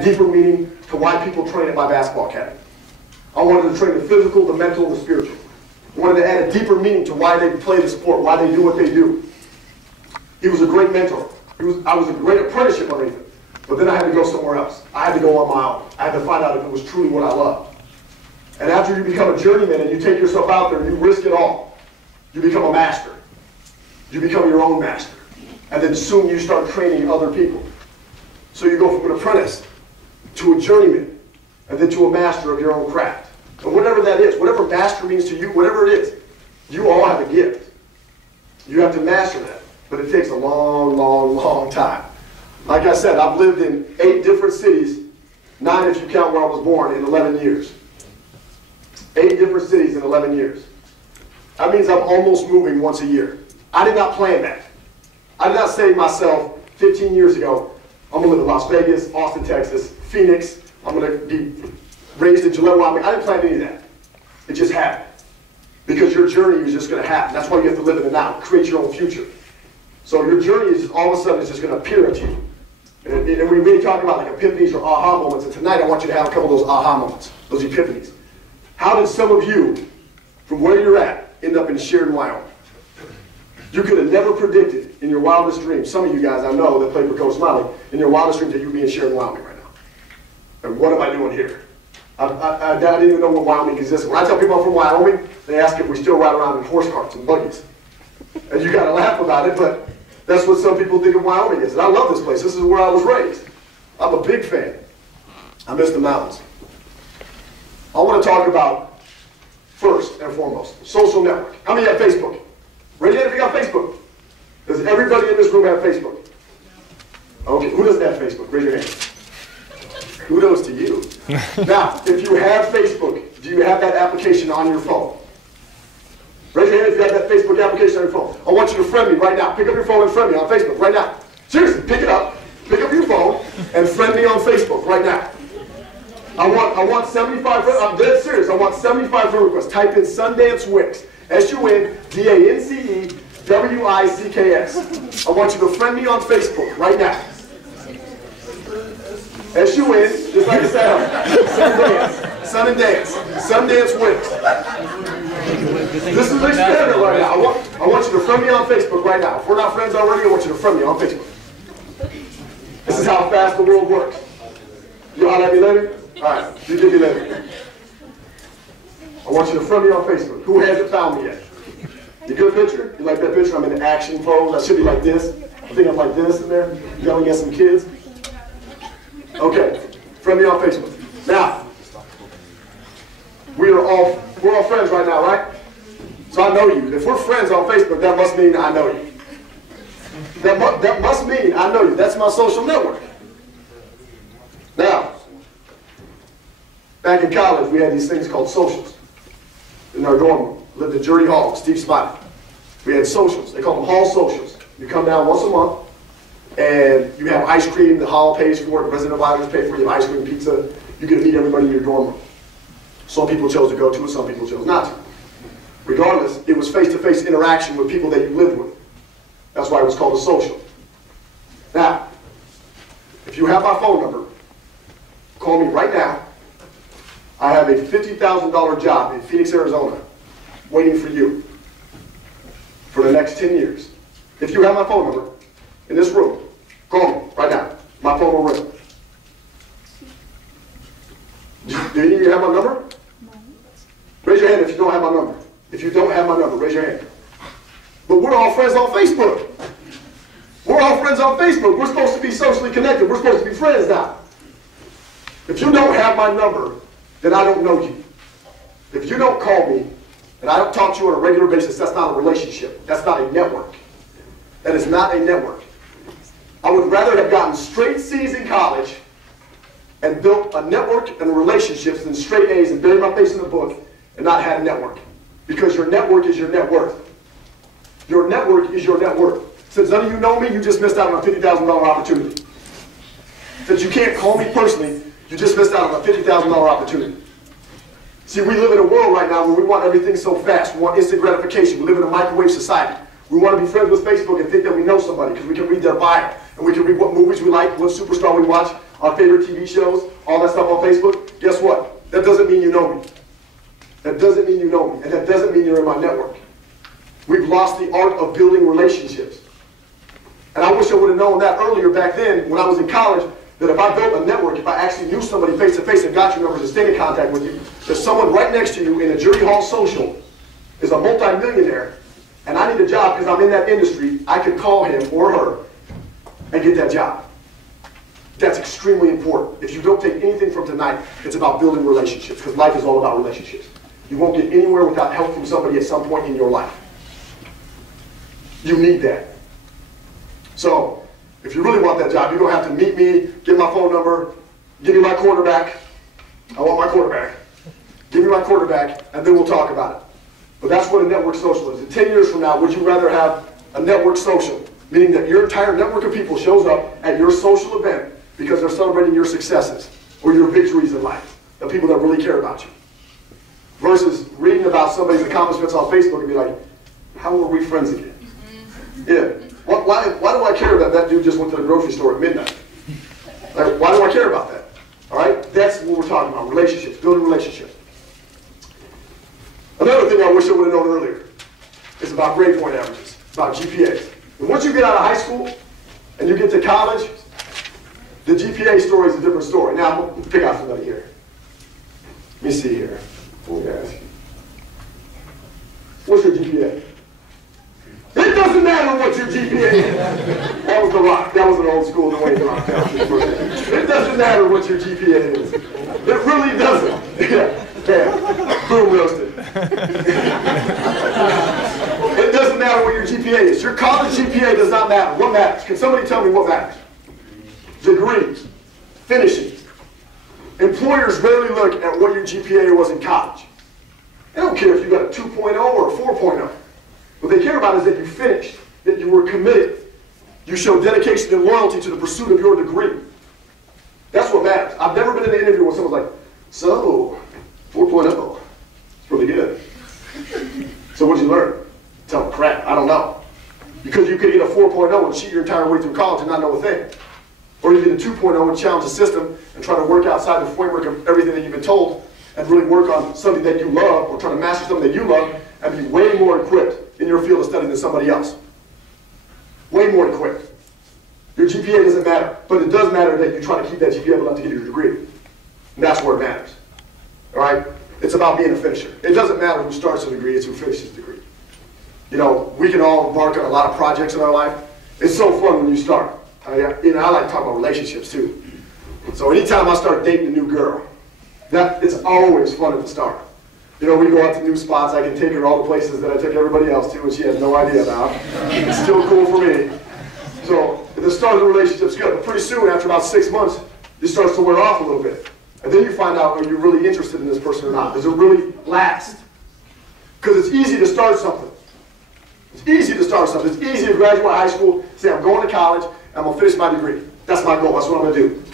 deeper meaning to why people train at my basketball academy. I wanted to train the physical, the mental, and the spiritual. I wanted to add a deeper meaning to why they play the sport, why they do what they do. He was a great mentor. I was a great apprenticeship underneath him. But then I had to go somewhere else. I had to go on my own. I had to find out if it was truly what I loved. And after you become a journeyman and you take yourself out there and you risk it all, you become a master. You become your own master. And then soon you start training other people. So you go from an apprentice to a journeyman, and then to a master of your own craft. And whatever that is, whatever master means to you, whatever it is, you all have a gift. You have to master that. But it takes a long, long, long time. Like I said, I've lived in 8 different cities, 9 if you count where I was born, in 11 years. 8 different cities in 11 years. That means I'm almost moving once a year. I did not plan that. I did not say to myself 15 years ago, I'm going to live in Las Vegas, Austin, Texas, Phoenix. I'm going to be raised in Gillette, Wyoming. I didn't plan any of that. It just happened. Because your journey is just going to happen. That's why you have to live in the now. Create your own future. So your journey is just, all of a sudden, it's just going to appear to you. And we really talk about like epiphanies or aha moments. And tonight I want you to have a couple of those aha moments, those epiphanies. How did some of you, from where you're at, end up in Sheridan, Wyoming? You could have never predicted in your wildest dreams, some of you guys I know that played for Coach Smiley, in your wildest dreams that you'd be in Sheridan, Wyoming right now. And what am I doing here? I didn't even know what Wyoming existed. When I tell people I'm from Wyoming, they ask if we still ride around in horse carts and buggies. And you got to laugh about it, but that's what some people think of Wyoming is. And I love this place. This is where I was raised. I'm a big fan. I miss the mountains. I want to talk about, first and foremost, social network. How many have Facebook? Raise your hand if you got Facebook. Does everybody in this room have Facebook? Okay, who doesn't have Facebook? Raise your hand. Kudos to you. Now, if you have Facebook, do you have that application on your phone? Raise your hand if you have that Facebook application on your phone. I want you to friend me right now. Pick up your phone and friend me on Facebook right now. Seriously, pick it up. Pick up your phone and friend me on Facebook right now. I want 75, I'm dead serious, I want 75 friend requests. Type in Sundance Wicks. SUNDANCEWICKS. I want you to friend me on Facebook right now. SUN, just like it sounds. Sundance Wicks. This is an experiment right now. I want you to friend me on Facebook right now. If we're not friends already, I want you to friend me on Facebook. This is how fast the world works. You holler at me later? All right, you give me later. I want you to friend me on Facebook. Who hasn't found me yet? You get a picture? You like that picture? I'm in an action pose. I should be like this. I think I'm like this in there, yelling at some kids. Okay, friend me on Facebook. Now, we're all friends right now, right? So I know you. If we're friends on Facebook, that must mean I know you. That must mean I know you. That's my social network. Now, back in college, we had these things called socials. In our dorm room, lived in Jersey Hall with Steve Smiley. We had socials. They called them hall socials. You come down once a month, and you have ice cream. The hall pays for it. The resident advisors pay for it. You have ice cream, pizza. You get to meet everybody in your dorm room. Some people chose to go to it. Some people chose not to. Regardless, it was face-to-face interaction with people that you lived with. That's why it was called a social. Now, if you have my phone number, call me right now. I have a $50,000 job in Phoenix, Arizona, waiting for you for the next 10 years. If you have my phone number in this room, call me right now. My phone will ring. Do any of you have my number? Raise your hand if you don't have my number. If you don't have my number, raise your hand. But we're all friends on Facebook. We're all friends on Facebook. We're supposed to be socially connected. We're supposed to be friends now. If you don't have my number, then I don't know you. If you don't call me, and I don't talk to you on a regular basis, that's not a relationship. That's not a network. That is not a network. I would rather have gotten straight C's in college and built a network and relationships than straight A's and buried my face in the book and not had a network. Because your network is your net worth. Your network is your net worth. Since none of you know me, you just missed out on a $50,000 opportunity. Since you can't call me personally, you just missed out on a $50,000 opportunity. See, we live in a world right now where we want everything so fast. We want instant gratification. We live in a microwave society. We want to be friends with Facebook and think that we know somebody because we can read their bio and we can read what movies we like, what superstar we watch our favorite TV shows, all that stuff on Facebook, guess what? That doesn't mean you know me. That doesn't mean you know me, and that doesn't mean you're in my network. We've lost the art of building relationships. And I wish I would have known that earlier back then when I was in college, that if I built a network, if I actually knew somebody face to face and got your numbers and stayed in contact with you, that someone right next to you in a jury hall social is a multi-millionaire, and I need a job because I'm in that industry, I could call him or her and get that job. That's extremely important. If you don't take anything from tonight, it's about building relationships, because life is all about relationships. You won't get anywhere without help from somebody at some point in your life. You need that. So, if you really want that job, you're going to have to meet me, get my phone number, give me my quarterback. I want my quarterback. Give me my quarterback, and then we'll talk about it. But that's what a network social is. In 10 years from now, would you rather have a network social, meaning that your entire network of people shows up at your social event because they're celebrating your successes or your victories in life, the people that really care about you, versus reading about somebody's accomplishments on Facebook and be like, how are we friends again? Yeah. Why do I care that that dude just went to the grocery store at midnight? Like, why do I care about that? All right? That's what we're talking about, relationships, building relationships. Another thing I wish I would have known earlier is about grade point averages, about GPAs. And once you get out of high school and you get to college, the GPA story is a different story. Now, I'm going to pick out somebody here. Let me see here. Let me ask you. What's your GPA? It doesn't matter what your GPA is. That was The Rock. That was an old school Dwayne The Rock. It doesn't matter what your GPA is. It really doesn't. Yeah. Bam. Boom, roasted. It doesn't matter what your GPA is. Your college GPA does not matter. What matters? Can somebody tell me what matters? Degrees. Finishing. Employers rarely look at what your GPA was in college. They don't care if you got a 2.0 or a 4.0. What they care about is that you finished, that you were committed. You show dedication and loyalty to the pursuit of your degree. That's what matters. I've never been in an interview where someone's like, so, 4.0. It's really good. So what'd you learn? Tell them, crap, I don't know. Because you could get a 4.0 and cheat your entire way through college and not know a thing. Or you get a 2.0 and challenge the system and try to work outside the framework of everything that you've been told and really work on something that you love or try to master something that you love and be way more equipped in your field of study than somebody else. Way more equipped. Your GPA doesn't matter, but it does matter that you try to keep that GPA enough to get your degree. And that's where it matters. All right? It's about being a finisher. It doesn't matter who starts a degree, it's who finishes the degree. You know, we can all embark on a lot of projects in our life. It's so fun when you start. I like to talk about relationships too. So anytime I start dating a new girl, it's always fun at the start. You know, we go out to new spots. I can take her all the places that I took everybody else to, and she has no idea about. It's still cool for me. So the start of the relationship's good, but pretty soon, after about 6 months, it starts to wear off a little bit. And then you find out, are you really interested in this person or not? Does it really last? Because it's easy to start something. It's easy to start something. It's easy to graduate high school, say I'm going to college, and I'm going to finish my degree. That's my goal. That's what I'm going to do.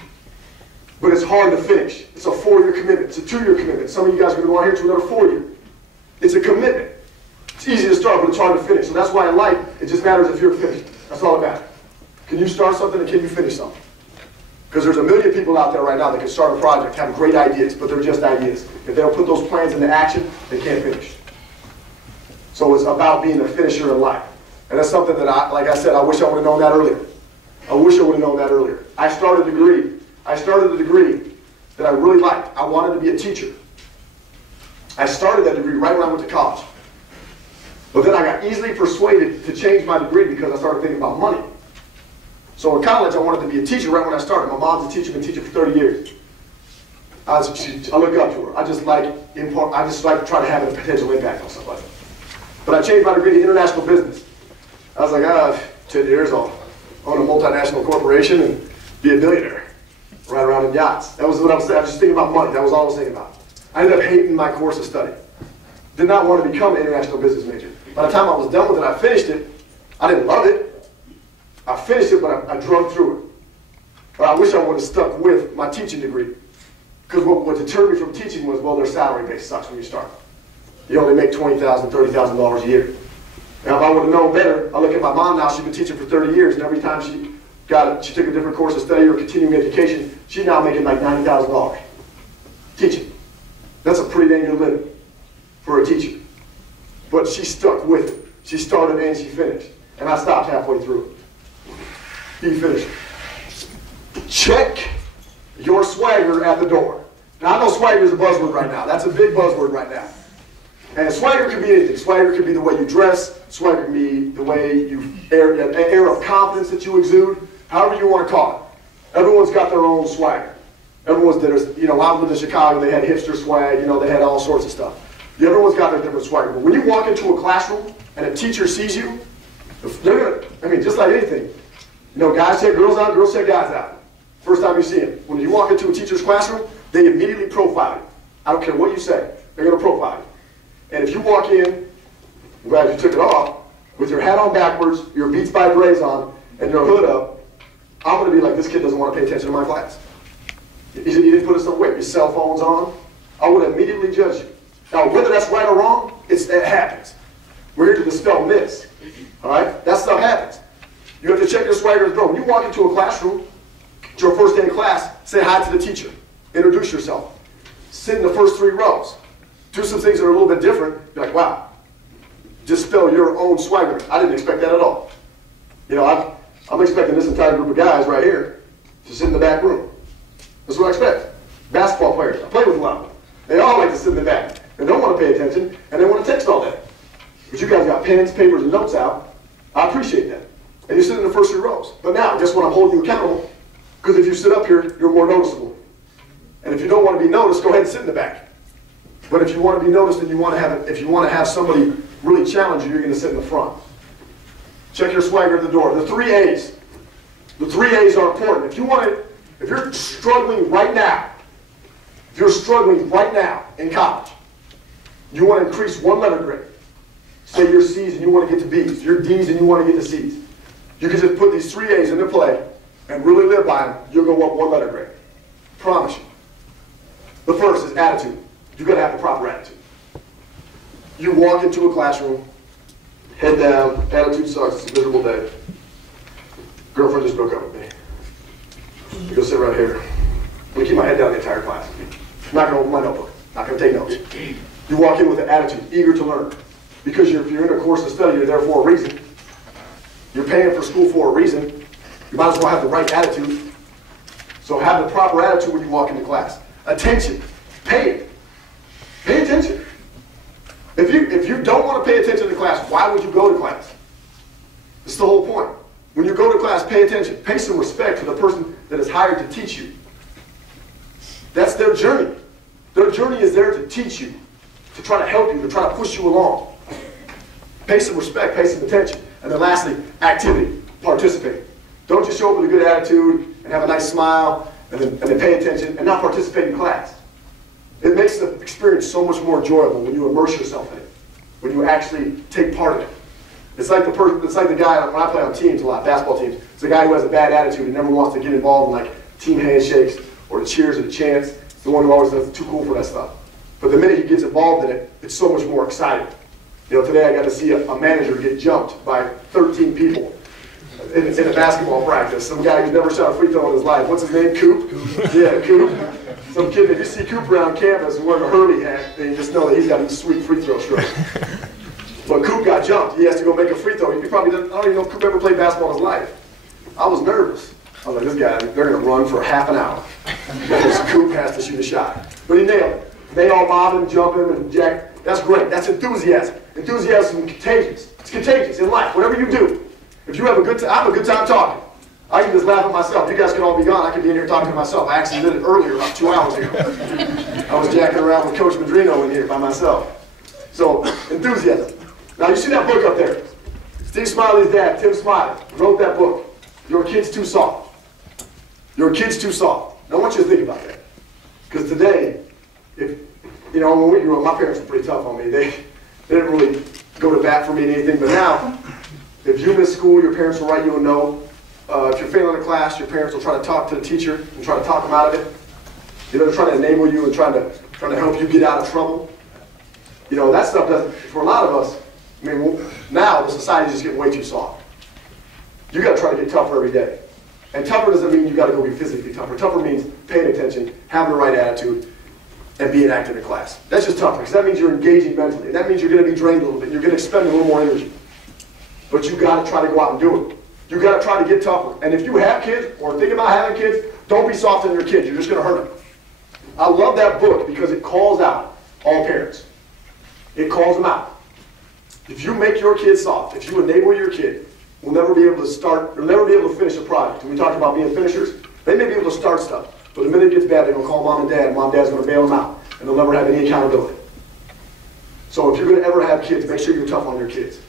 But it's hard to finish. It's a 4-year commitment. It's a 2-year commitment. Some of you guys are going to go out here to another 4-year. It's a commitment. It's easy to start, but it's hard to finish. So that's why in life, it just matters if you're finished. That's all it matters. Can you start something and can you finish something? Because there's a million people out there right now that can start a project, have great ideas, but they're just ideas. If they don't put those plans into action, they can't finish. So it's about being a finisher in life. And that's something that, like I said, I wish I would have known that earlier. I wish I would have known that earlier. I started a degree that I really liked. I wanted to be a teacher. I started that degree right when I went to college. But then I got easily persuaded to change my degree because I started thinking about money. So in college, I wanted to be a teacher right when I started. My mom's a teacher, been teaching for 30 years. I look up to her. I just like to try to have a potential impact on somebody. But I changed my degree to international business. I was like, 10 years, I'll own a multinational corporation and be a billionaire. Ride around in yachts. That was what I was saying. I was just thinking about money. That was all I was thinking about. I ended up hating my course of study. Did not want to become an international business major. By the time I was done with it, I finished it. I didn't love it. I finished it, but I drug through it. But I wish I would have stuck with my teaching degree. Because what deterred me from teaching was, well, their salary base sucks when you start. You only make $20,000, $30,000 a year. Now, if I would have known better, I look at my mom now. She's been teaching for 30 years, and every time she She took a different course of study or continuing education. She's now making like $90,000 teaching. That's a pretty dang good living for a teacher. But she stuck with it. She started and she finished. And I stopped halfway through it. He finished. Check your swagger at the door. Now I know swagger is a buzzword right now. That's a big buzzword right now. And swagger could be anything. Swagger could be the way you dress. Swagger could be the way you air of confidence that you exude. However you want to call it. Everyone's got their own swagger. Everyone's, when I lived in Chicago, they had hipster swag, they had all sorts of stuff. Everyone's got their different swagger. But when you walk into a classroom and a teacher sees you, they're gonna, just like anything. Guys check girls out, girls check guys out. First time you see them. When you walk into a teacher's classroom, they immediately profile you. I don't care what you say, they're gonna profile you. And if you walk in, I'm glad you took it off, with your hat on backwards, your Beats by Dre's on, and your hood up, I'm going to be like, this kid doesn't want to pay attention to my class. He didn't put his cell phones on. I would immediately judge you. Now, whether that's right or wrong, it happens. We're here to dispel myths. All right? That stuff happens. You have to check your swagger at the door. When you walk into a classroom, it's your first day in class, say hi to the teacher. Introduce yourself. Sit in the first 3 rows. Do some things that are a little bit different. Be like, wow. Dispel your own swagger. I didn't expect that at all. I'm expecting this entire group of guys right here to sit in the back room. That's what I expect. Basketball players. I play with a lot of them. They all like to sit in the back. They don't want to pay attention, and they want to text all day. But you guys got pens, papers, and notes out. I appreciate that. And you sit in the first 3 rows. But now, guess what? I'm holding you accountable. Because if you sit up here, you're more noticeable. And if you don't want to be noticed, go ahead and sit in the back. But if you want to be noticed and if you want to have somebody really challenge you, you're going to sit in the front. Check your swagger at the door. The 3 A's. The 3 A's are important. If you're struggling right now, in college, you want to increase 1 letter grade. Say your C's and you want to get to B's. Your D's and you want to get to C's. You can just put these 3 A's into play and really live by them. You'll go up 1 letter grade. Promise you. The first is attitude. You've got to have the proper attitude. You walk into a classroom, head down, attitude sucks, it's a miserable day. Girlfriend just broke up with me. You go sit right here. I'm going to keep my head down the entire class. I'm not going to open my notebook. Not going to take notes. You walk in with an attitude, eager to learn. Because if you're in a course of study, you're there for a reason. You're paying for school for a reason. You might as well have the right attitude. So have the proper attitude when you walk into class. Attention. Pay it. Pay attention. If you don't want to pay attention to class, why would you go to class? That's the whole point. When you go to class, pay attention. Pay some respect to the person that is hired to teach you. That's their journey. Their journey is there to teach you, to try to help you, to try to push you along. Pay some respect, pay some attention. And then lastly, activity. Participate. Don't just show up with a good attitude and have a nice smile and then pay attention and not participate in class. It makes the experience so much more enjoyable when you immerse yourself in it, when you actually take part in it. It's like the guy, when I play on teams a lot, basketball teams, it's the guy who has a bad attitude and never wants to get involved in like team handshakes or the cheers or the chants. It's the one who always does too cool for that stuff. But the minute he gets involved in it, it's so much more exciting. Today I got to see a manager get jumped by 13 people in a basketball practice. Some guy who's never shot a free throw in his life. What's his name? Coop? Yeah, Coop. Some kid, if you see Coop around campus wearing a Hurley hat, then you just know that he's got a sweet free throw stroke. But Coop got jumped. He has to go make a free throw. He probably doesn't, I don't even know if Coop ever played basketball in his life. I was nervous. I was like, this guy, they're going to run for half an hour. Because Coop has to shoot a shot. But he nailed it. They all mob him, jump him, and jack. That's great. That's enthusiasm. Enthusiasm is contagious. It's contagious in life. Whatever you do. If you have a good time, I have a good time talking. I can just laugh at myself. You guys can all be gone. I can be in here talking to myself. I actually did it earlier, about 2 hours ago. I was jacking around with Coach Madrino in here by myself. So, enthusiasm. Now, you see that book up there? Steve Smiley's dad, Tim Smiley, wrote that book. Your kid's too soft. Your kid's too soft. Now, I want you to think about that. Because today, when we grew up, my parents were pretty tough on me. They didn't really go to bat for me and anything. But now, if you miss school, your parents will write you a note. If you're failing a class, your parents will try to talk to the teacher and try to talk them out of it. They're trying to enable you and trying to help you get out of trouble. That stuff doesn't, for a lot of us, now the society's just getting way too soft. You got to try to get tougher every day. And tougher doesn't mean you got to go be physically tougher. Tougher means paying attention, having the right attitude, and being active in class. That's just tougher, because that means you're engaging mentally. And that means you're going to be drained a little bit. You're going to expend a little more energy. But you got to try to go out and do it. You got to try to get tougher. And if you have kids, or think about having kids, don't be soft on your kids. You're just going to hurt them. I love that book because it calls out all parents. It calls them out. If you make your kid soft, if you enable your kid, will never be able to start, or never be able to finish a project. And we talked about being finishers. They may be able to start stuff, but the minute it gets bad, they're going to call mom and dad. Mom and dad's going to bail them out, and they'll never have any accountability. So if you're going to ever have kids, make sure you're tough on your kids.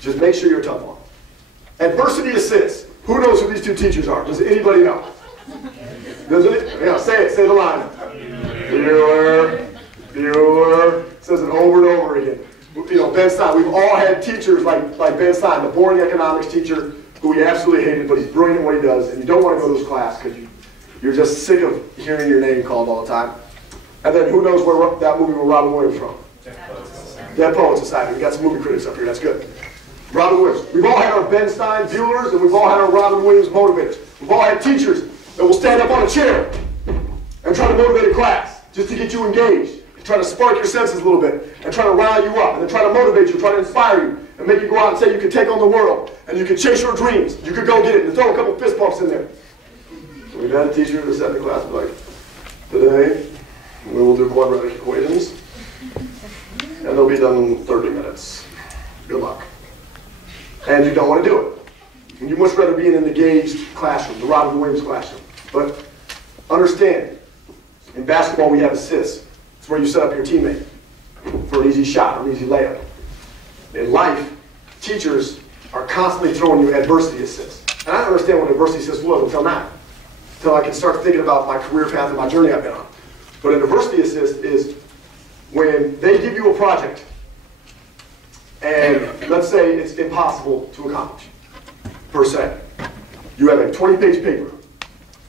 Just make sure you're tough on them. Adversity assists. Who knows who these two teachers are? Does anybody know? Doesn't it? Yeah, say it. Say the line. Bueller. Bueller. Says it over and over again. You know, Ben Stein. We've all had teachers like Ben Stein, the boring economics teacher who we absolutely hated, but he's brilliant at what he does, and you don't want to go to his class because you're just sick of hearing your name called all the time. And then who knows where that movie with Robin Williams from? Dead Poets Society. We got some movie critics up here. That's good. Robin Williams. We've all had our Ben Stein Buellers, and we've all had our Robin Williams motivators. We've all had teachers that will stand up on a chair and try to motivate a class just to get you engaged, try to spark your senses a little bit, and try to rile you up, and then try to motivate you, try to inspire you, and make you go out and say you can take on the world, and you can chase your dreams. You could go get it, and throw a couple fist bumps in there. So we've had a teacher that sat in the class and like, today we will do quadratic equations, and they'll be done in 30 minutes. Good luck. And you don't want to do it. And you much rather be in an engaged classroom, the Robin Williams classroom. But understand, in basketball we have assists. It's where you set up your teammate for an easy shot or an easy layup. In life, teachers are constantly throwing you adversity assists. And I didn't understand what adversity assist was until now. Until I could start thinking about my career path and my journey I've been on. But an adversity assist is when they give you a project and let's say it's impossible to accomplish, per se. You have a 20-page paper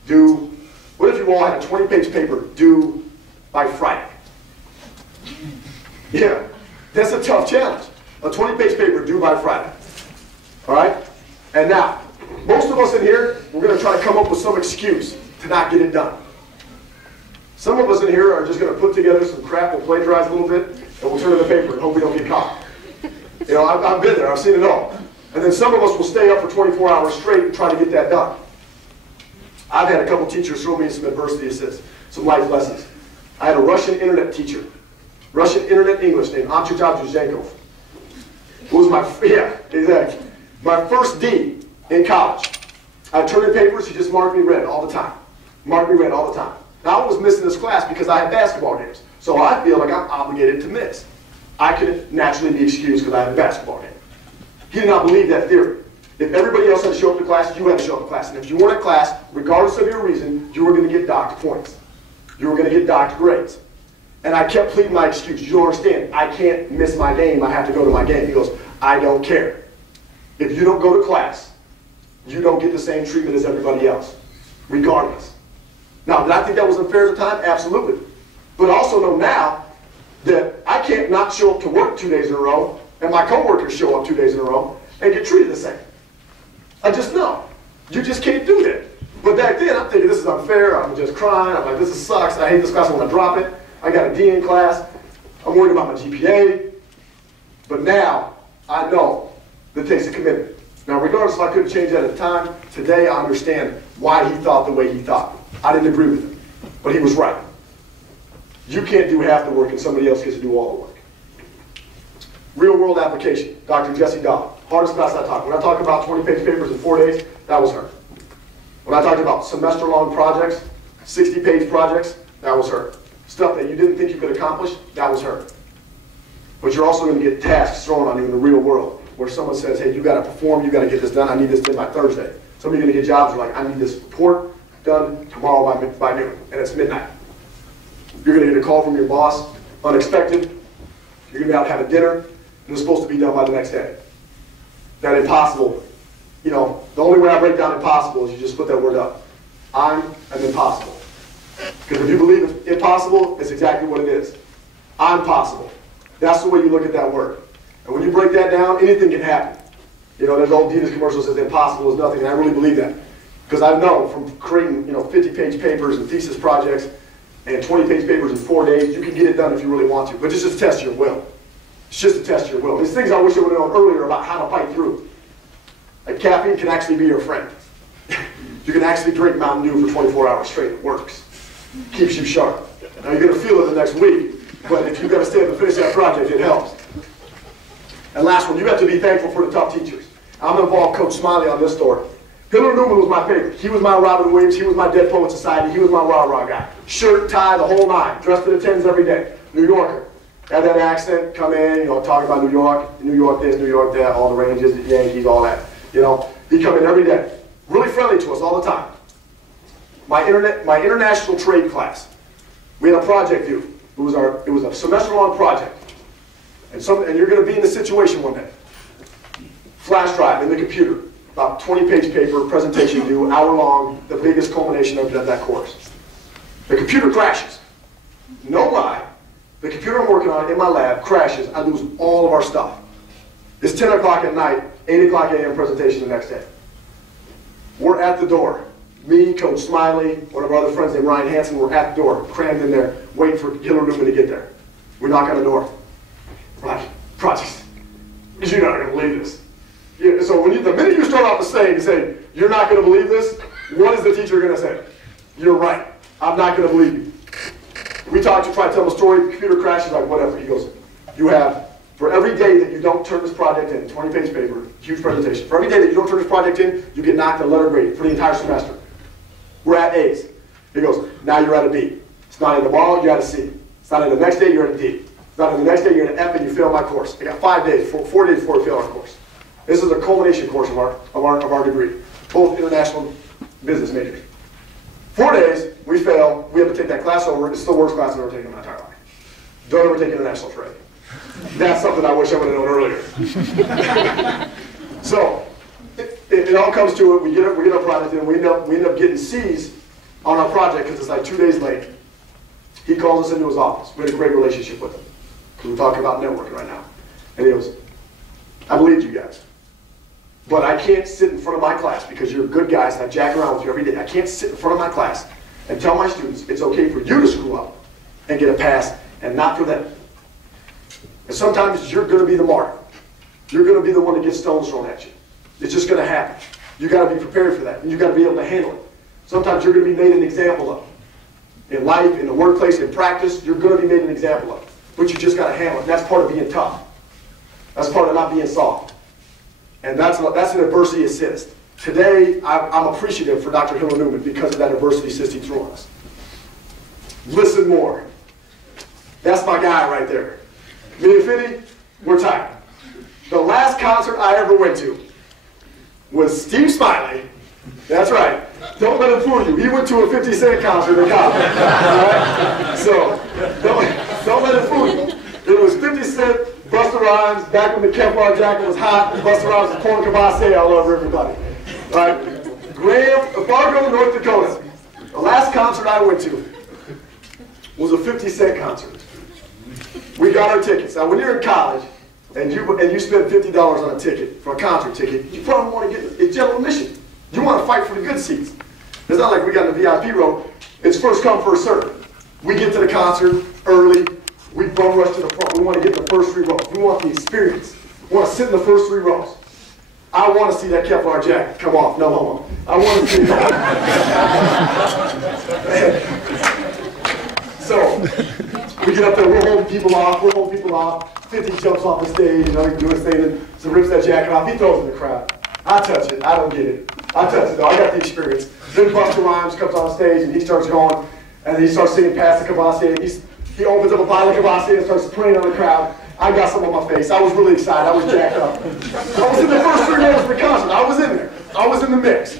due. What if you all had a 20-page paper due by Friday? Yeah, that's a tough challenge. A 20-page paper due by Friday. All right? And now, most of us in here, we're going to try to come up with some excuse to not get it done. Some of us in here are just going to put together some crap, we'll plagiarize a little bit, and we'll turn in the paper and hope we don't get caught. You know, I've been there, I've seen it all. And then some of us will stay up for 24 hours straight and try to get that done. I've had a couple teachers throw me some adversity assists, some life lessons. I had a Russian internet teacher, Russian internet English named Anchuta Zhuzenkov. Who was my first D in college. I turned in papers, he just marked me red all the time. Marked me red all the time. Now I was missing this class because I had basketball games. So I feel like I'm obligated to miss. I could naturally be excused because I had a basketball game. He did not believe that theory. If everybody else had to show up to class, you had to show up to class. And if you weren't at class, regardless of your reason, you were going to get docked points. You were going to get docked grades. And I kept pleading my excuse. You don't understand. I can't miss my game. I have to go to my game. He goes, I don't care. If you don't go to class, you don't get the same treatment as everybody else, regardless. Now, did I think that was unfair at the time? Absolutely. But I also know now that I can't not show up to work 2 days in a row, and my coworkers show up 2 days in a row, and get treated the same. I just know. You just can't do that. But back then, I'm thinking, this is unfair. I'm just crying. I'm like, this sucks. I hate this class. I want to drop it. I got a D in class. I'm worried about my GPA. But now, I know that it takes a commitment. Now, regardless if I couldn't change that at the time, today I understand why he thought the way he thought. I didn't agree with him, but he was right. You can't do half the work and somebody else gets to do all the work. Real world application, Dr. Jessie Dodd. Hardest class I taught. When I talk about 20-page papers in 4 days, that was her. When I talked about semester-long projects, 60-page projects, that was her. Stuff that you didn't think you could accomplish, that was her. But you're also going to get tasks thrown on you in the real world, where someone says, hey, you got to perform, you got to get this done, I need this done by Thursday. Some of you are going to get jobs where like, I need this report done tomorrow by noon, and it's midnight. You're going to get a call from your boss, unexpected. You're going to be out to have a dinner, and it's supposed to be done by the next day. That impossible, you know, the only way I break down impossible is you just put that word up. I'm an impossible. Because if you believe it's impossible, it's exactly what it is. I'm possible. That's the way you look at that word. And when you break that down, anything can happen. You know, there's old Adidas commercial that says impossible is nothing, and I really believe that. Because I know from creating 50-page papers and thesis projects and 20-page papers in 4 days, you can get it done if you really want to. But it's just a test of your will. It's just a test of your will. These things I wish I would have known earlier about how to fight through. Like caffeine can actually be your friend. You can actually drink Mountain Dew for 24 hours straight. It works. Keeps you sharp. Now you're going to feel it the next week, but if you've got to stay up and finish that project, it helps. And last one, you have to be thankful for the tough teachers. I'm going to involve Coach Smiley on this story. Hillary Newman was my favorite. He was my Robin Williams. He was my Dead Poet Society. He was my rah-rah guy. Shirt, tie, the whole nine. Dressed to the tens every day. New Yorker. Had that accent, come in, talking about New York this, New York that, all the Rangers, the Yankees, all that. He'd come in every day. Really friendly to us all the time. My international trade class. We had a project due. It was a semester-long project. And you're going to be in this situation one day. Flash drive in the computer. About 20-page paper, presentation due, hour long, the biggest culmination of that course. The computer crashes. No lie. The computer I'm working on in my lab crashes. I lose all of our stuff. It's 10 o'clock at night, 8 o'clock a.m. presentation the next day. We're at the door. Me, Coach Smiley, one of our other friends named Ryan Hansen, we're at the door, crammed in there, waiting for Hillary Newman to get there. We knock on the door. Right, project. You're not going to believe this. Yeah, so the minute you start off the saying, you're not going to believe this, what is the teacher going to say? You're right. I'm not going to believe you. We try to tell him a story, the computer crashes, like whatever. He goes, you have, for every day that you don't turn this project in, 20-page paper, huge presentation. For every day that you don't turn this project in, you get knocked a letter grade for the entire semester. We're at A's. He goes, now you're at a B. It's not in tomorrow, you're at a C. It's not in the next day, you're at a D. It's not in the next day, you're at an F and you fail my course. I got 5 days, 4 days before we fail our course. This is a culmination course of our degree, both international business majors. 4 days, we fail, we have to take that class over. It's the worst class I've ever taken in my entire life. Don't ever take international trade. That's something I wish I would have known earlier. So, it all comes to it. We get our project in, we end up getting C's on our project because it's like 2 days late. He calls us into his office. We had a great relationship with him. We're talking about networking right now. And he goes, I believed you guys. But I can't sit in front of my class because you're good guys and I jack around with you every day. I can't sit in front of my class and tell my students it's okay for you to screw up and get a pass and not for them. And sometimes you're going to be the martyr. You're going to be the one that gets stones thrown at you. It's just going to happen. You got to be prepared for that. And you got to be able to handle it. Sometimes you're going to be made an example of. In life, in the workplace, in practice, you're going to be made an example of. But you just got to handle it. That's part of being tough. That's part of not being soft. And that's an adversity assist. Today, I'm appreciative for Dr. Hillary Newman because of that adversity assist he threw on us. Listen more. That's my guy right there. Me and Finny, we're tight. The last concert I ever went to was Steve Smiley. That's right. Don't let him fool you. He went to a 50 Cent concert in college. All right? So, don't let him fool you. It was 50 Cent, Busta Rhymes, back when the Kevlar jacket was hot, and Busta Rhymes was pouring Kavase all over everybody. All right? Fargo, North Dakota. The last concert I went to was a 50 Cent concert. We got our tickets. Now, when you're in college and you spend $50 on a ticket, for a concert ticket, you probably want to get a general admission. You want to fight for the good seats. It's not like we got in the VIP row. It's first come, first serve. We get to the concert early. We bum rush to the front. We want to get the first 3 rows. We want the experience. We want to sit in the first 3 rows. I want to see that Kevlar jacket come off. No homo. I want to see that. So, we get up there. We're holding people off. 50 jumps off the stage. Doing his thing. And so rips that jacket off. He throws it in the crowd. I touch it. I don't get it. I touch it though. I got the experience. Then Busta Rhymes comes on stage and he starts going. And he starts singing past the Kavase. He opens up a bottle of Kavase and starts spraying on the crowd. I got some on my face. I was really excited. I was jacked up. I was in the first 3 rows of the concert. I was in there. I was in the mix.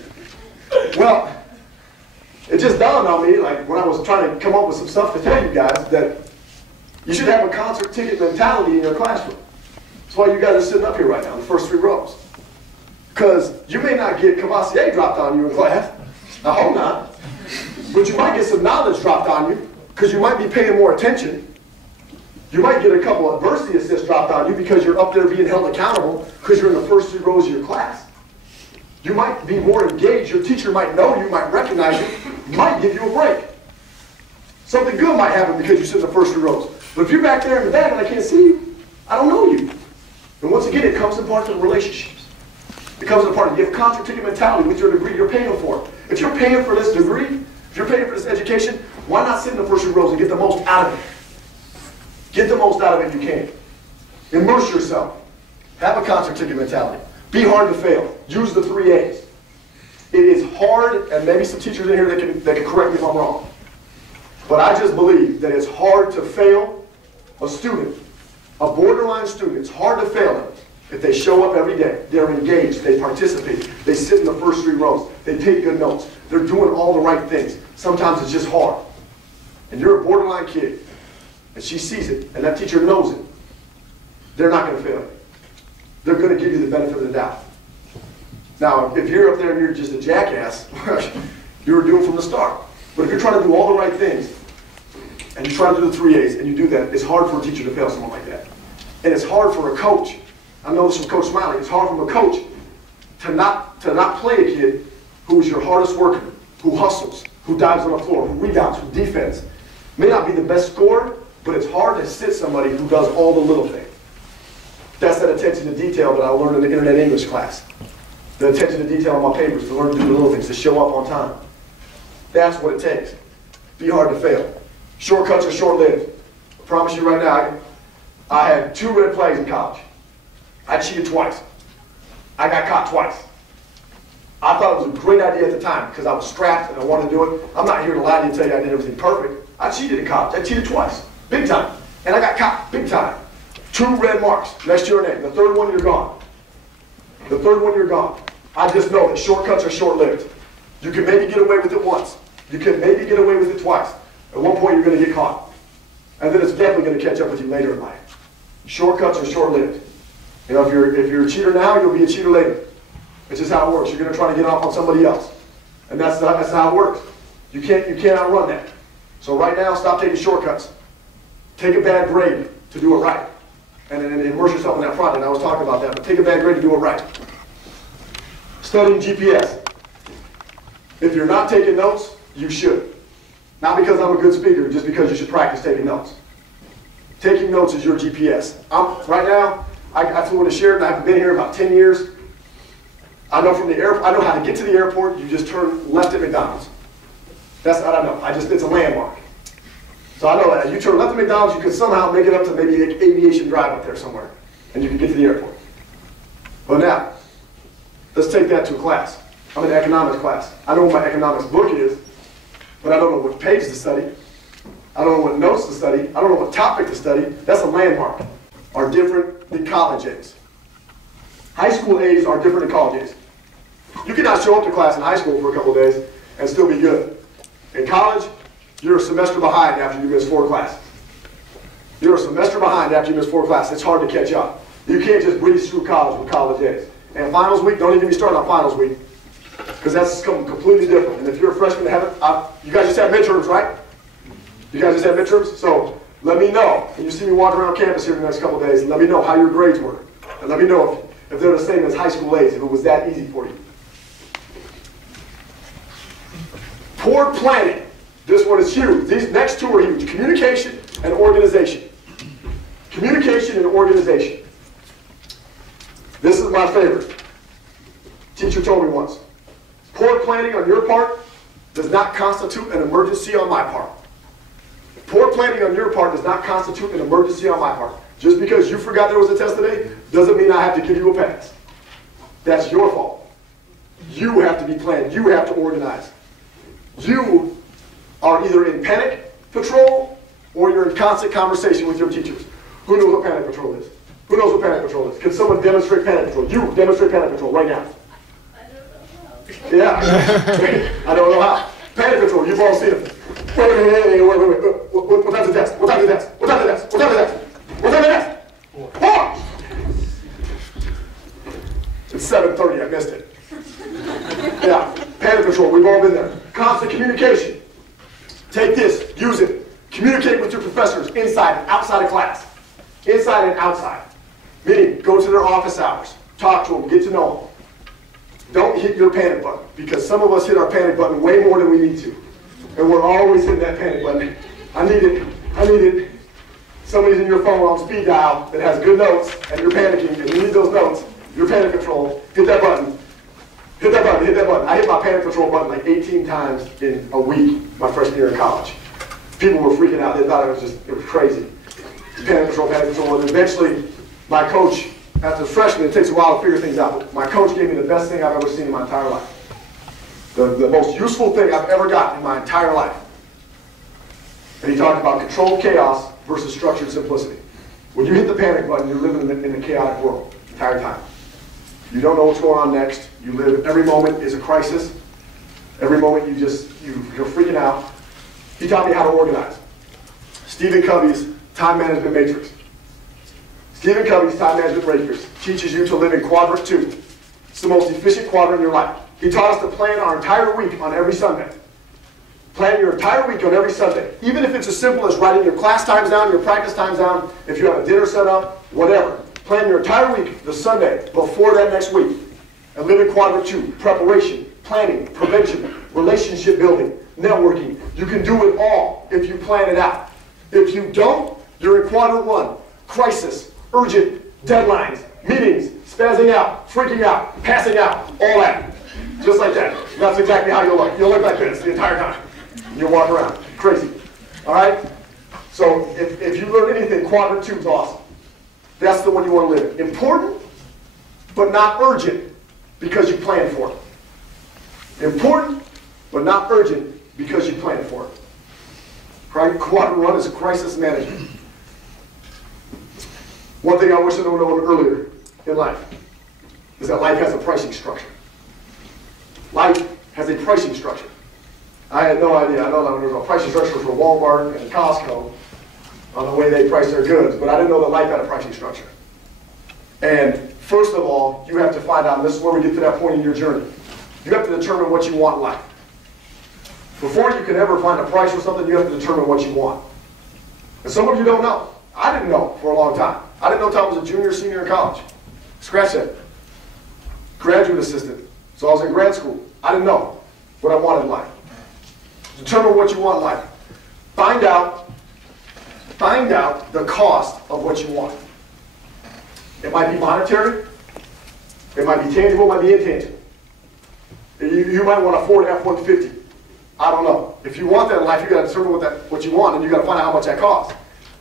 Well, it just dawned on me, like when I was trying to come up with some stuff to tell you guys, that you should have a concert ticket mentality in your classroom. That's why you guys are sitting up here right now in the first 3 rows. Because you may not get Kavase dropped on you in class. I hope not. But you might get some knowledge dropped on you because you might be paying more attention. You might get a couple of adversity assists dropped on you because you're up there being held accountable because you're in the first 3 rows of your class. You might be more engaged. Your teacher might know you, might recognize you, might give you a break. Something good might happen because you sit in the first 3 rows. But if you're back there in the back and I can't see you, I don't know you. And once again, it comes in part of the relationships. It comes in part of, you have concert ticket mentality with your degree you're paying for. If you're paying for this degree, if you're paying for this education, why not sit in the first 3 rows and get the most out of it? Get the most out of it you can. Immerse yourself. Have a concert ticket mentality. Be hard to fail. Use the 3 A's. It is hard, and maybe some teachers in here that can correct me if I'm wrong. But I just believe that it's hard to fail a student, a borderline student. It's hard to fail them if they show up every day. They're engaged. They participate. They sit in the first 3 rows. They take good notes. They're doing all the right things. Sometimes it's just hard. And you're a borderline kid, and she sees it, and that teacher knows it. They're not going to fail you. They're going to give you the benefit of the doubt. Now, if you're up there and you're just a jackass, you were doomed from the start. But if you're trying to do all the right things, and you try to do the 3 A's, and you do that, it's hard for a teacher to fail someone like that. And it's hard for a coach. I know this from Coach Smiley. It's hard for a coach to not play a kid who's your hardest worker, who hustles, who dives on the floor, who rebounds, who defends. May not be the best scorer, but it's hard to sit somebody who does all the little things. That's that attention to detail that I learned in the internet English class. The attention to detail on my papers, to learn to do the little things, to show up on time. That's what it takes. Be hard to fail. Shortcuts are short-lived. I promise you right now, I had 2 red flags in college. I cheated twice. I got caught twice. I thought it was a great idea at the time because I was strapped and I wanted to do it. I'm not here to lie to you and tell you I did everything perfect. I cheated in college. I cheated twice. Big time. And I got caught. Big time. 2 red marks next to your name. The 3rd one, you're gone. The 3rd one, you're gone. I just know that shortcuts are short-lived. You can maybe get away with it once. You can maybe get away with it twice. At one point, you're going to get caught. And then it's definitely going to catch up with you later in life. Shortcuts are short-lived. You know, if you're a cheater now, you'll be a cheater later. It's just how it works. You're going to try to get off on somebody else. And that's how it works. You can't outrun that. So right now, stop taking shortcuts. Take a bad grade to do it right. And immerse yourself in that front. And I was talking about that. But take a bad grade to do it right. Studying GPS. If you're not taking notes, you should. Not because I'm a good speaker, just because you should practice taking notes. Taking notes is your GPS. Right now, I flew into Sheridan. I haven't been here about 10 years. I know from the airport. I know how to get to the airport. You just turn left at McDonald's. That's what I know. It's a landmark. So I know that you turn left at McDonald's, you could somehow make it up to maybe like Aviation Drive up there somewhere, and you can get to the airport. Well, now, let's take that to a class. I'm in economics class. I know what my economics book is, but I don't know what page to study. I don't know what notes to study. I don't know what topic to study. That's a landmark. Are different than college A's. High school A's are different than college A's. You cannot show up to class in high school for a couple of days and still be good. In college, you're a semester behind after you miss 4 classes. You're a semester behind after you miss 4 classes. It's hard to catch up. You can't just breeze through college with college A's. And finals week, don't even get me started on finals week, because that's something completely different. And if you're a freshman, you guys just had midterms, right? You guys just had midterms? So let me know. And you see me walk around campus here the next couple of days, and let me know how your grades were. And let me know if they're the same as high school A's, if it was that easy for you. Poor planning. This one is huge. These next 2 are huge. Communication and organization. Communication and organization. This is my favorite. Teacher told me once, poor planning on your part does not constitute an emergency on my part. Poor planning on your part does not constitute an emergency on my part. Just because you forgot there was a test today doesn't mean I have to give you a pass. That's your fault. You have to be planned. You have to organize. You are either in panic patrol or you're in constant conversation with your teachers. Who knows what panic patrol is? Who knows what panic patrol is? Can someone demonstrate panic patrol? You demonstrate panic patrol right now. I don't know how. Yeah. I don't know how. Panic patrol, you've all seen it. Wait. What time's the test? What time's the test? What time's the test? What time's the test? What time's the test? 4! It's 7:30, I missed it. Yeah, panic patrol, we've all been there. Constant communication. Take this, use it. Communicate with your professors inside and outside of class. Inside and outside. Meaning, go to their office hours. Talk to them, get to know them. Don't hit your panic button, because some of us hit our panic button way more than we need to. And we're always hitting that panic button. I need it. Somebody's in your phone on speed dial that has good notes, and you're panicking, and you need those notes. Your panic control, hit that button. Hit that button, hit that button. I hit my panic control button like 18 times in a week my freshman year in college. People were freaking out. They thought it was crazy. Panic control. And eventually, my coach, as a freshman, it takes a while to figure things out. But my coach gave me the best thing I've ever seen in my entire life. The most useful thing I've ever gotten in my entire life. And he talked about controlled chaos versus structured simplicity. When you hit the panic button, you're living in a chaotic world the entire time. You don't know what's going on next. You live, every moment is a crisis. Every moment you're freaking out. He taught me how to organize. Stephen Covey's time management matrix. Stephen Covey's time management matrix teaches you to live in quadrant 2. It's the most efficient quadrant in your life. He taught us to plan our entire week on every Sunday. Plan your entire week on every Sunday. Even if it's as simple as writing your class times down, your practice times down, if you have a dinner set up, whatever. Plan your entire week, the Sunday, before that next week. And live in quadrant 2, preparation, planning, prevention, relationship building, networking. You can do it all if you plan it out. If you don't, you're in quadrant 1, crisis, urgent, deadlines, meetings, spazzing out, freaking out, passing out, all that. Just like that. That's exactly how you'll look. You'll look like this the entire time. You'll walk around. Crazy. All right? So if you learn anything, quadrant 2 is awesome. That's the one you want to live in. Important, but not urgent, because you plan for it. Important, but not urgent, because you plan for it. Right? Quadrant 1 is crisis management. One thing I wish I would have known earlier in life is that life has a pricing structure. Life has a pricing structure. I had no idea. I know that there was a pricing structure for Walmart and Costco on the way they price their goods, but I didn't know that life had a pricing structure. And first of all, you have to find out, and this is where we get to that point in your journey, you have to determine what you want in life. Before you can ever find a price for something, you have to determine what you want. And some of you don't know. I didn't know for a long time. I didn't know until I was a junior or senior in college. Scratch that. Graduate assistant. So I was in grad school. I didn't know what I wanted in life. Determine what you want in life. Find out the cost of what you want. It might be monetary. It might be tangible. It might be intangible. You might want a Ford F-150. I don't know. If you want that in life, you got to determine what you want, and you got to find out how much that costs.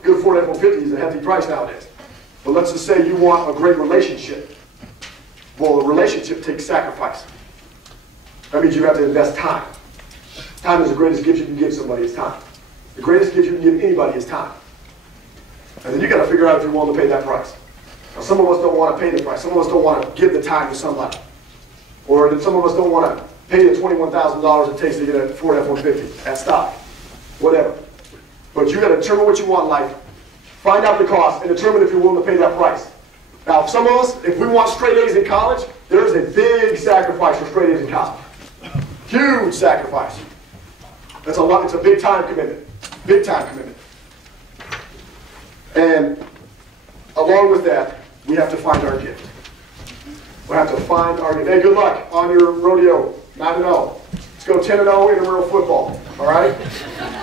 A good Ford F-150 is a hefty price nowadays. But let's just say you want a great relationship. Well, a relationship takes sacrifice. That means you have to invest time. Time is the greatest gift you can give somebody is time. The greatest gift you can give anybody is time. And then you got to figure out if you're willing to pay that price. Now, some of us don't want to pay the price. Some of us don't want to give the time to somebody. Or some of us don't want to pay the $21,000 it takes to get a Ford F-150 at stock. Whatever. But you got to determine what you want in life, find out the cost, and determine if you're willing to pay that price. Now, some of us, if we want straight A's in college, there's a big sacrifice for straight A's in college. Huge sacrifice. That's a lot. It's a big time commitment. Big time commitment. And along with that, we have to find our gift. We have to find our gift. Hey, good luck on your rodeo. 9-0. Let's go 10-0 intramural football. All right?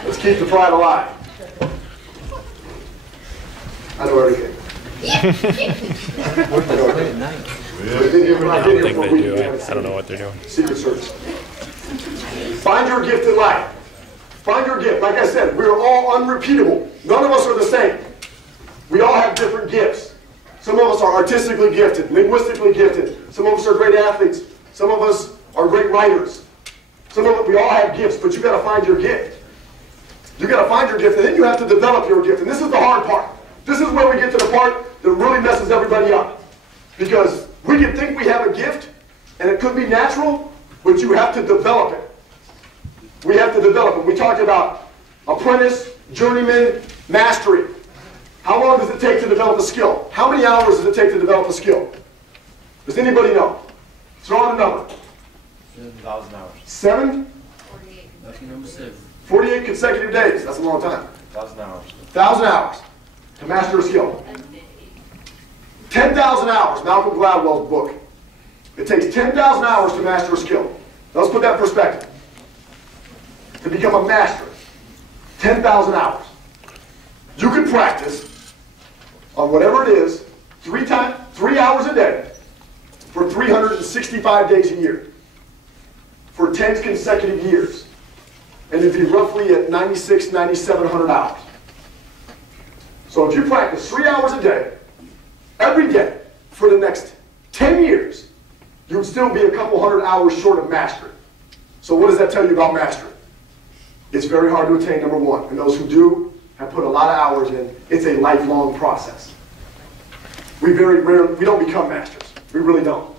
Let's keep the pride alive. I know everything. I don't think they do. I don't know what they're doing. Secret Service. Find your gift in life. Find your gift. Like I said, we're all unrepeatable. None of us are the same. We all have different gifts. Some of us are artistically gifted, linguistically gifted. Some of us are great athletes. Some of us are great writers. We all have gifts, but you got to find your gift. You got to find your gift, and then you have to develop your gift. And this is the hard part. This is where we get to the part that really messes everybody up. Because we can think we have a gift, and it could be natural, but you have to develop it. We have to develop it. We talked about apprentice, journeyman, mastery. How long does it take to develop a skill? How many hours does it take to develop a skill? Does anybody know? Throw out a number. 7,000 hours. 7? 48. Lucky number 7. 48 consecutive days. That's a long time. 1,000 hours. 1,000 hours to master a skill. 10,000 hours, Malcolm Gladwell's book. It takes 10,000 hours to master a skill. Now let's put that in perspective. To become a master, 10,000 hours. You can practice on whatever it is 3 hours a day for 365 days a year for 10 consecutive years. And it'd be roughly at 9,700 hours. So if you practice 3 hours a day, every day, for the next 10 years, you would still be a couple hundred hours short of mastery. So what does that tell you about mastery? It's very hard to attain, number one. And those who do have put a lot of hours in. It's a lifelong process. We don't become masters. We really don't.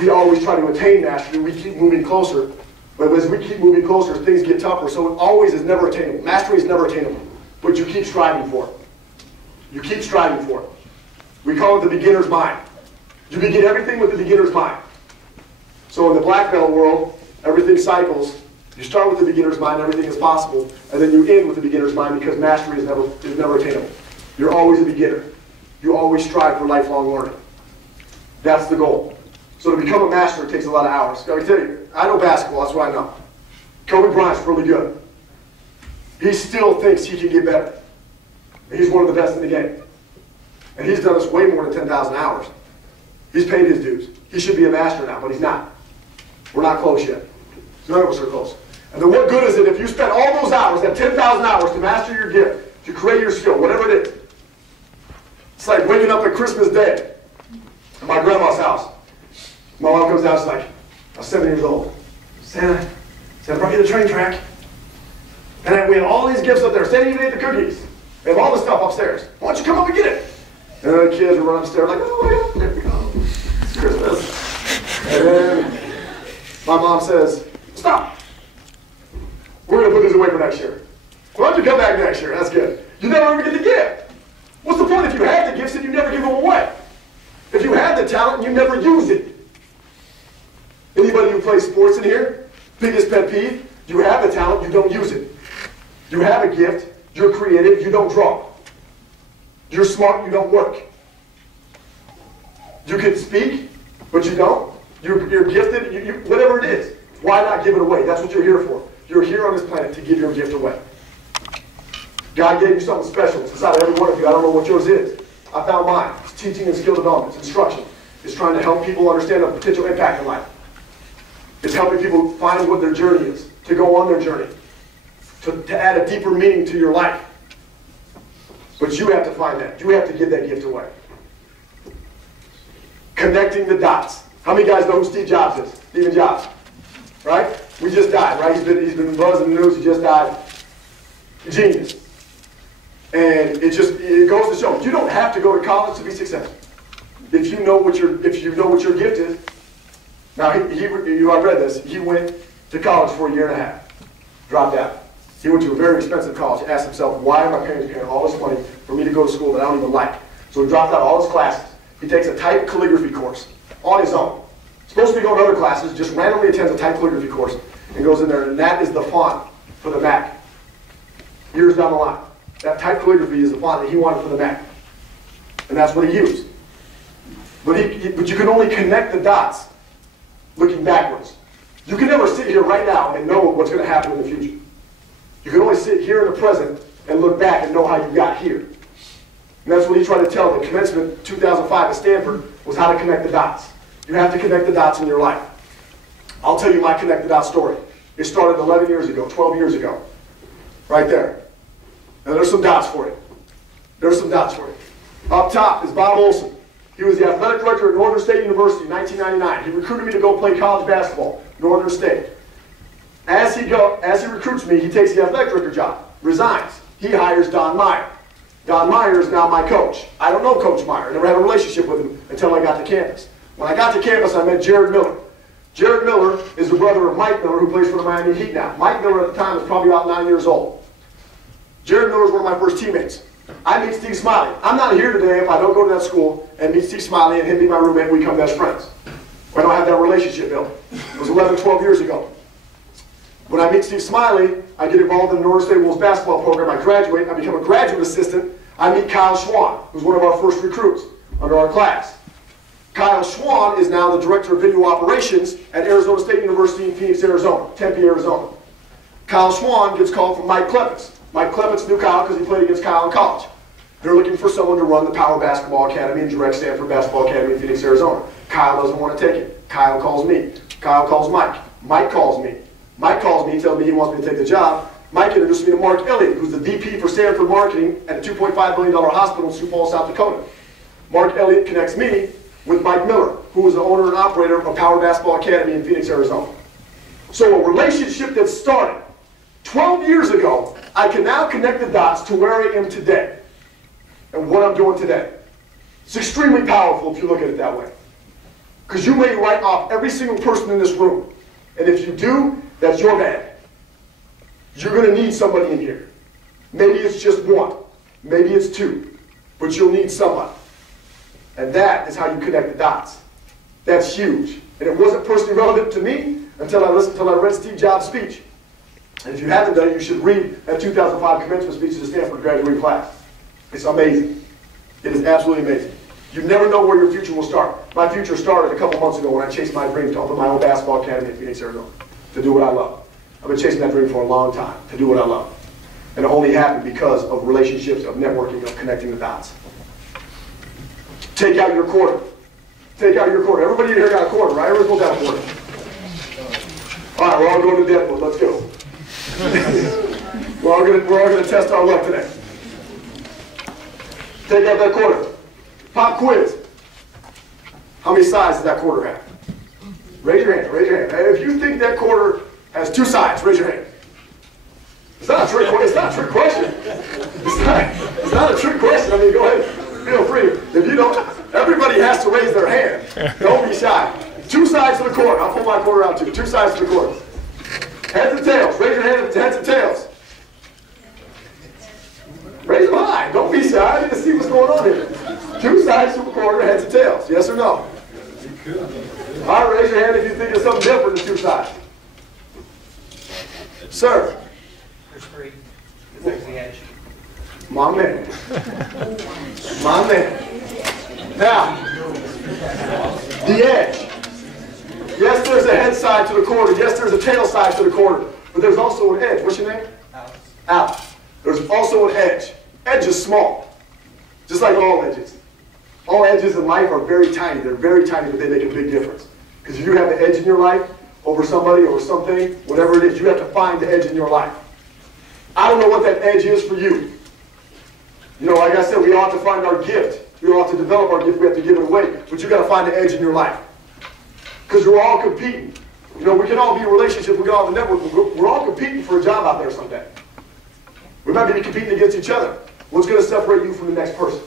We always try to attain mastery. We keep moving closer. But as we keep moving closer, things get tougher. So it always is never attainable. Mastery is never attainable. But you keep striving for it. You keep striving for it. We call it the beginner's mind. You begin everything with the beginner's mind. So in the black belt world, everything cycles. You start with the beginner's mind, everything is possible, and then you end with the beginner's mind because mastery is never attainable. You're always a beginner. You always strive for lifelong learning. That's the goal. So to become a master, it takes a lot of hours. I can tell you, I know basketball, that's what I know. Kobe Bryant's really good. He still thinks he can get better. And he's one of the best in the game. And he's done this way more than 10,000 hours. He's paid his dues. He should be a master now, but he's not. We're not close yet. None of us are close. And then what good is it if you spend all those hours, that 10,000 hours to master your gift, to create your skill, whatever it is. It's like waking up at Christmas Day at my grandma's house. My mom comes down, she's like, I was 7 years old. Santa brought you the train track. And we have all these gifts up there. Santa even ate the cookies. We have all this stuff upstairs. Why don't you come up and get it? And then the kids are running upstairs like, oh, yeah, there we go. It's Christmas. And then my mom says, stop. We're going to put this away for next year. Why don't you come back next year? That's good. You never ever get the gift. What's the point if you have the gifts and you never give them away? If you have the talent and you never use it. Anybody who plays sports in here? Biggest pet peeve? You have the talent, you don't use it. You have a gift, you're creative, you don't draw. You're smart, you don't work. You can speak, but you don't. You're gifted, whatever it is. Why not give it away? That's what you're here for. You're here on this planet to give your gift away. God gave you something special. It's inside of every one of you. I don't know what yours is. I found mine. It's teaching and skill development. It's instruction. It's trying to help people understand the potential impact in life. It's helping people find what their journey is, to go on their journey, to add a deeper meaning to your life. But you have to find that. You have to give that gift away. Connecting the dots. How many guys know who Steve Jobs is? Stephen Jobs. Right? We just died, right? He's been buzzing in the news. He just died. Genius. And it goes to show you don't have to go to college to be successful. If you know what your gift is. Now I read this. He went to college for 1.5 years. Dropped out. He went to a very expensive college. Asked himself, why are my parents paying all this money for me to go to school that I don't even like? So he dropped out all his classes. He takes a type calligraphy course on his own. Supposed to be going to other classes, just randomly attends a type calligraphy course and goes in there, and that is the font for the Mac. Years down the line. That type calligraphy is the font that he wanted for the Mac. And that's what he used. But you can only connect the dots looking backwards. You can never sit here right now and know what's going to happen in the future. You can only sit here in the present and look back and know how you got here. And that's what he tried to tell the commencement 2005 at Stanford was how to connect the dots. You have to connect the dots in your life. I'll tell you my connect the dots story. It started 11 years ago, 12 years ago. Right there. Now there's some dots for you. There's some dots for you. Up top is Bob Olson. He was the athletic director at Northern State University in 1999. He recruited me to go play college basketball, Northern State. As he recruits me, he takes the athletic director job, resigns. He hires Don Meyer. Don Meyer is now my coach. I don't know Coach Meyer. I never had a relationship with him until I got to campus. When I got to campus, I met Jared Miller. Jared Miller is the brother of Mike Miller, who plays for the Miami Heat now. Mike Miller at the time was probably about 9 years old. Jared Miller was one of my first teammates. I meet Steve Smiley. I'm not here today if I don't go to that school and meet Steve Smiley and him be my roommate and we become best friends. I don't have that relationship built. It was 11, 12 years ago. When I meet Steve Smiley, I get involved in the Northern State Wolves basketball program. I graduate. I become a graduate assistant. I meet Kyle Schwan, who's one of our first recruits under our class. Kyle Schwan is now the director of video operations at Arizona State University in Phoenix, Arizona, Tempe, Arizona. Kyle Schwan gets called from Mike Klepitz. Mike Klepitz knew Kyle because he played against Kyle in college. They're looking for someone to run the Power Basketball Academy and direct Stanford Basketball Academy in Phoenix, Arizona. Kyle doesn't want to take it. Kyle calls me. Kyle calls Mike. Mike calls me. Mike calls me, tells me he wants me to take the job. Mike introduced me to Mark Elliott, who's the VP for Stanford Marketing at a $2.5 billion hospital in Sioux Falls, South Dakota. Mark Elliott connects me with Mike Miller, who is the owner and operator of Power Basketball Academy in Phoenix, Arizona. So a relationship that started 12 years ago, I can now connect the dots to where I am today and what I'm doing today. It's extremely powerful if you look at it that way. Because you may write off every single person in this room. And if you do, that's your bad. You're going to need somebody in here. Maybe it's just one. Maybe it's two. But you'll need somebody. And that is how you connect the dots. That's huge. And it wasn't personally relevant to me until I read Steve Jobs' speech. And if you haven't done it, you should read that 2005 commencement speech to the Stanford graduating class. It's amazing. It is absolutely amazing. You never know where your future will start. My future started a couple months ago when I chased my dream to open my own basketball academy in Phoenix, Arizona, to do what I love. I've been chasing that dream for a long time, to do what I love. And it only happened because of relationships, of networking, of connecting the dots. Take out your quarter. Take out your quarter. Everybody in here got a quarter, right? Everybody's got a quarter. All right, we're all going to Deadwood. Let's go. we're all going to test our luck today. Take out that quarter. Pop quiz. How many sides does that quarter have? Raise your hand. Raise your hand. If you think that quarter has two sides, raise your hand. It's not a trick question. It's not a trick question. It's not a trick question. I mean, go ahead. Feel free. If you don't, everybody has to raise their hand. Don't be shy. Two sides to the quarter. I'll pull my quarter out too. Two sides to the quarter. Heads and tails. Raise your hand if it's heads and tails. Raise them high. Don't be shy. I need to see what's going on here. Two sides to a quarter, heads and tails. Yes or no? All right, raise your hand if you think there's something different than two sides. Sir. There's three. It's the edge. My man. My man. Now, the edge. Yes, there's a head side to the quarter. Yes, there's a tail side to the quarter. But there's also an edge. What's your name? Alex. Alex. There's also an edge. Edge is small. Just like all edges. All edges in life are very tiny. They're very tiny, but they make a big difference. Because if you have an edge in your life, over somebody or something, whatever it is, you have to find the edge in your life. I don't know what that edge is for you. You know, like I said, we all have to find our gift. We all have to develop our gift. We have to give it away. But you got to find the edge in your life. Because we're all competing. You know, we can all be in a relationship. We can all have a network. We're all competing for a job out there someday. We might be competing against each other. What's going to separate you from the next person?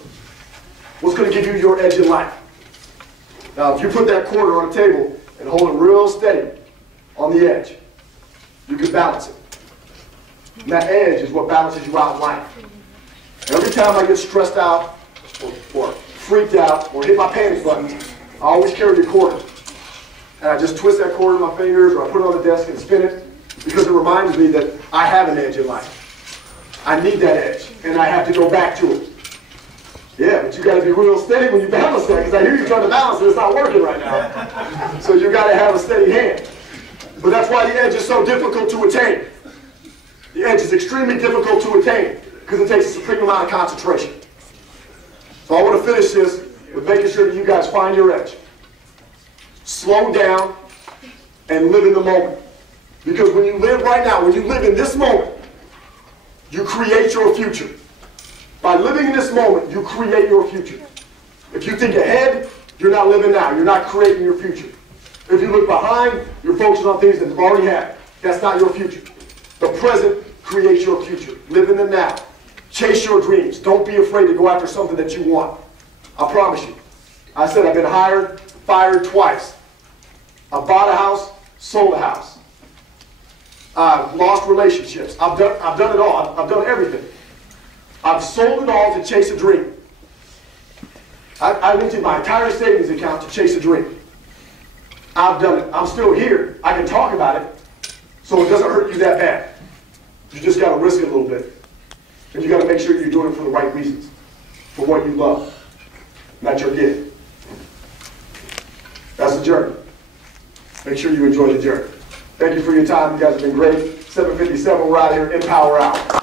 What's going to give you your edge in life? Now, if you put that quarter on a table and hold it real steady on the edge, you can balance it. And that edge is what balances you out in life. Every time I get stressed out or freaked out or hit my panic button, I always carry a quarter. And I just twist that quarter in my fingers or I put it on the desk and spin it because it reminds me that I have an edge in life. I need that edge, and I have to go back to it. Yeah, but you got to be real steady when you balance that, because I hear you trying to balance it, it's not working right now. So you got to have a steady hand. But that's why the edge is so difficult to attain. The edge is extremely difficult to attain because it takes a supreme amount of concentration. So I want to finish this with making sure that you guys find your edge. Slow down and live in the moment. Because when you live right now, when you live in this moment, you create your future. By living in this moment, you create your future. If you think ahead, you're not living now. You're not creating your future. If you look behind, you're focusing on things that you've already had. That's not your future. The present creates your future. Live in the now. Chase your dreams. Don't be afraid to go after something that you want. I promise you. I said I've been hired, fired twice. I bought a house, sold a house. I've lost relationships. I've done it all. I've done everything. I've sold it all to chase a dream. I emptied my entire savings account to chase a dream. I've done it. I'm still here. I can talk about it, so it doesn't hurt you that bad. You just got to risk it a little bit. And you got to make sure you're doing it for the right reasons, for what you love, not your gift. journey. Make sure you enjoy the journey. Thank you for your time. You guys have been great. 7:57, we're out here in Power Hour.